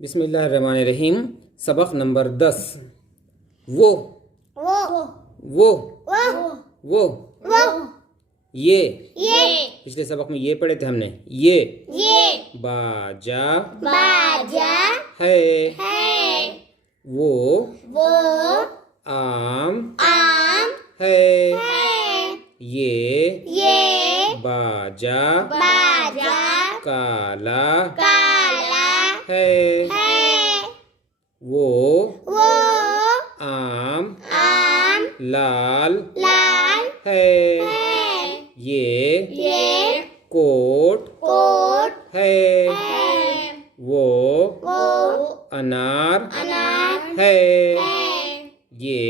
बिस्मिल्लाहिर्रहमानिर्रहीम। सबक नंबर 10। वो वो वो वो वो वो ये ये पिछले सबक में ये पढ़े थे हमने। ये बाजा बाजा है। वो वो आम आम है। है। ये बाजा बाजा काला काला है। वो वो आम आम लाल लाल है। ये कोट कोट है। वो वो अनार अनार है। ये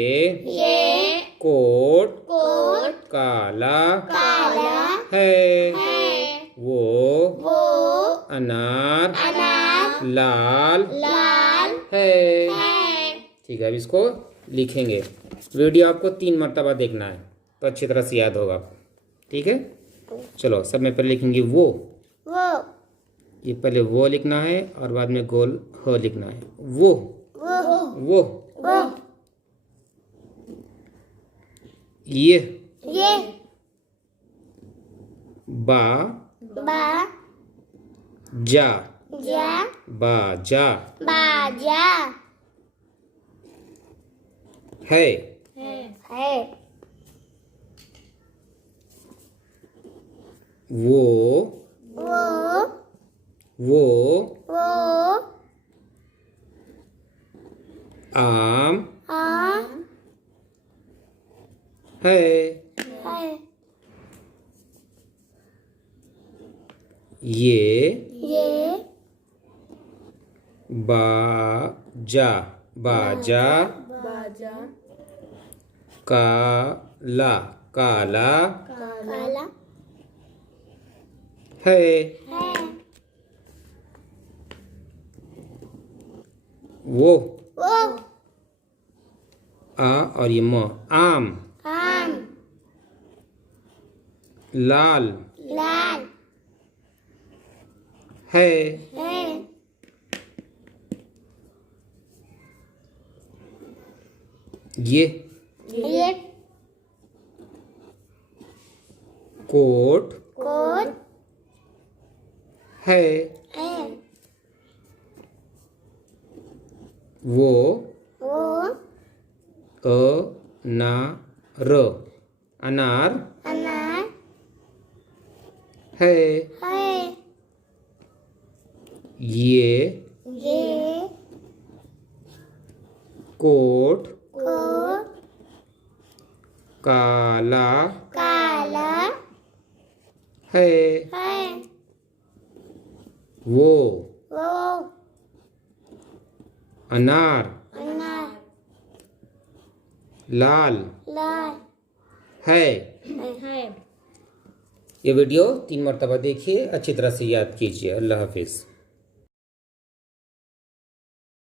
कोट कोट काला काला है। वो वो अनार अनार लाल लाल है। ठीक है, अब इसको लिखेंगे। वीडियो आपको 3 मरतबा देखना है तो अच्छी तरह से याद होगा। ठीक है, चलो सब में पहले लिखेंगे वो। ये पहले वो लिखना है और बाद में गोल ह लिखना है। वो वो ये बा जा बाजा बाजा है। वो आम है। ये बाजा काला काला है। वो आ और ये म आम लाल है। ये कोट है। वो अनार है। ये कोट काला है। वो अनार लाल है। ये वीडियो 3 मरतबा देखिए, अच्छी तरह से याद कीजिए। अल्लाह हाफिज़।